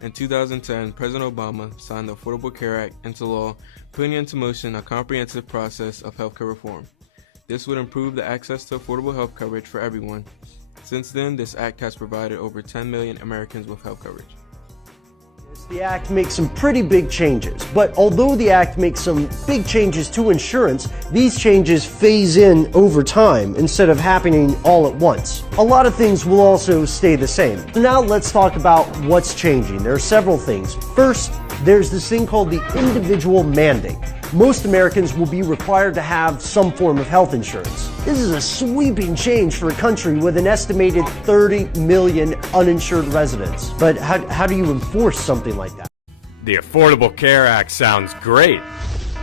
In 2010, President Obama signed the Affordable Care Act into law, putting into motion a comprehensive process of healthcare reform. This would improve the access to affordable health coverage for everyone. Since then, this act has provided over 10 million Americans with health coverage. The act makes some pretty big changes, but although the act makes some big changes to insurance, these changes phase in over time instead of happening all at once. A lot of things will also stay the same. Now let's talk about what's changing. There are several things. First, there's this thing called the individual mandate. Most Americans will be required to have some form of health insurance. This is a sweeping change for a country with an estimated 30 million uninsured residents. But how do you enforce something like that? The Affordable Care Act sounds great.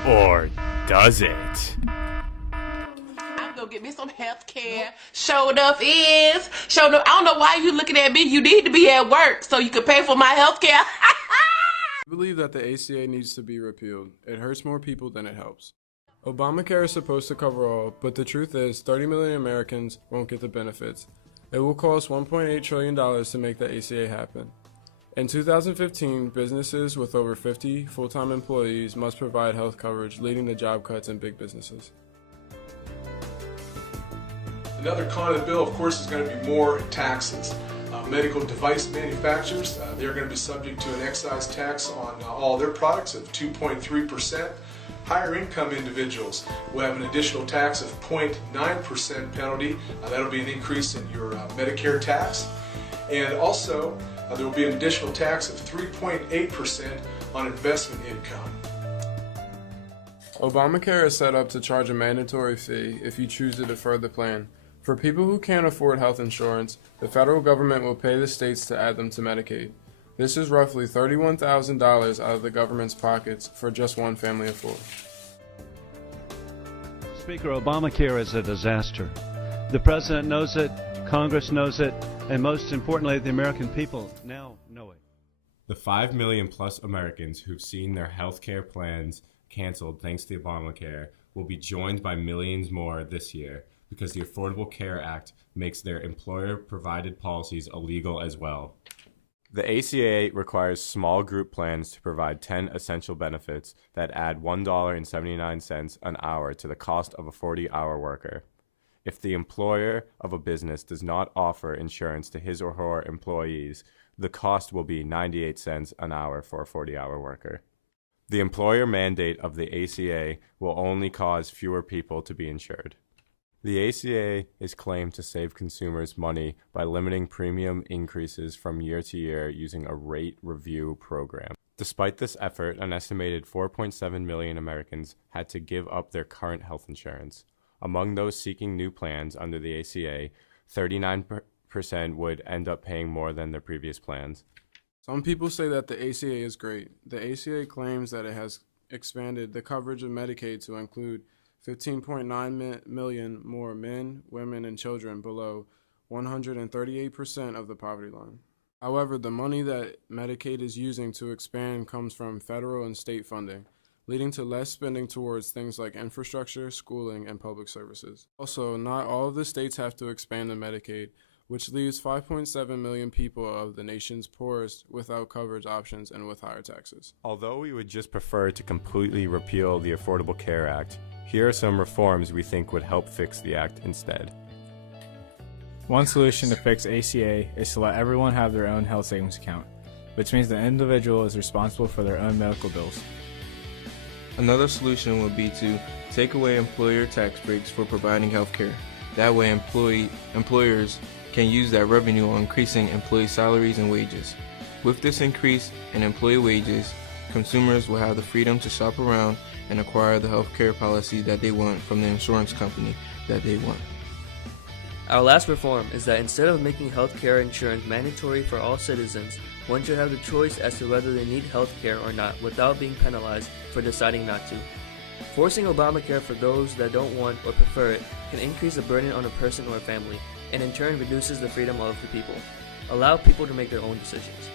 Or does it? I'm gonna get me some health care. Show enough. I don't know why you looking at me. You need to be at work so you can pay for my health care. I believe that the ACA needs to be repealed. It hurts more people than it helps. Obamacare is supposed to cover all, but the truth is 30 million Americans won't get the benefits. It will cost $1.8 trillion to make the ACA happen. In 2015, businesses with over 50 full-time employees must provide health coverage, leading to job cuts in big businesses. Another con of the bill, of course, is going to be more taxes. Medical device manufacturers, they're going to be subject to an excise tax on all their products of 2.3%. Higher income individuals will have an additional tax of 0.9% penalty. That'll be an increase in your Medicare tax. And also, there will be an additional tax of 3.8% on investment income. Obamacare is set up to charge a mandatory fee if you choose to defer the plan. For people who can't afford health insurance, the federal government will pay the states to add them to Medicaid. This is roughly $31,000 out of the government's pockets for just one family of four. Speaker, Obamacare is a disaster. The President knows it, Congress knows it, and most importantly, the American people now know it. The 5 million plus Americans who've seen their health care plans canceled thanks to Obamacare will be joined by millions more this year, because the Affordable Care Act makes their employer-provided policies illegal as well. The ACA requires small group plans to provide 10 essential benefits that add $1.79 an hour to the cost of a 40-hour worker. If the employer of a business does not offer insurance to his or her employees, the cost will be 98 cents an hour for a 40-hour worker. The employer mandate of the ACA will only cause fewer people to be insured. The ACA is claimed to save consumers money by limiting premium increases from year to year using a rate review program. Despite this effort, an estimated 4.7 million Americans had to give up their current health insurance. Among those seeking new plans under the ACA, 39% would end up paying more than their previous plans. Some people say that the ACA is great. The ACA claims that it has expanded the coverage of Medicaid to include 15.9 million more men, women, and children below 138% of the poverty line. However, the money that Medicaid is using to expand comes from federal and state funding, leading to less spending towards things like infrastructure, schooling, and public services. Also, not all of the states have to expand the Medicaid, which leaves 5.7 million people of the nation's poorest without coverage options and with higher taxes. Although we would just prefer to completely repeal the Affordable Care Act, here are some reforms we think would help fix the act instead. One solution to fix ACA is to let everyone have their own health savings account, which means the individual is responsible for their own medical bills. Another solution would be to take away employer tax breaks for providing health care. That way employers can use that revenue on increasing employee salaries and wages. With this increase in employee wages, consumers will have the freedom to shop around and acquire the health care policy that they want from the insurance company that they want. Our last reform is that instead of making health care insurance mandatory for all citizens, one should have the choice as to whether they need health care or not without being penalized for deciding not to. Forcing Obamacare for those that don't want or prefer it can increase the burden on a person or a family, and in turn reduces the freedom of the people. Allow people to make their own decisions.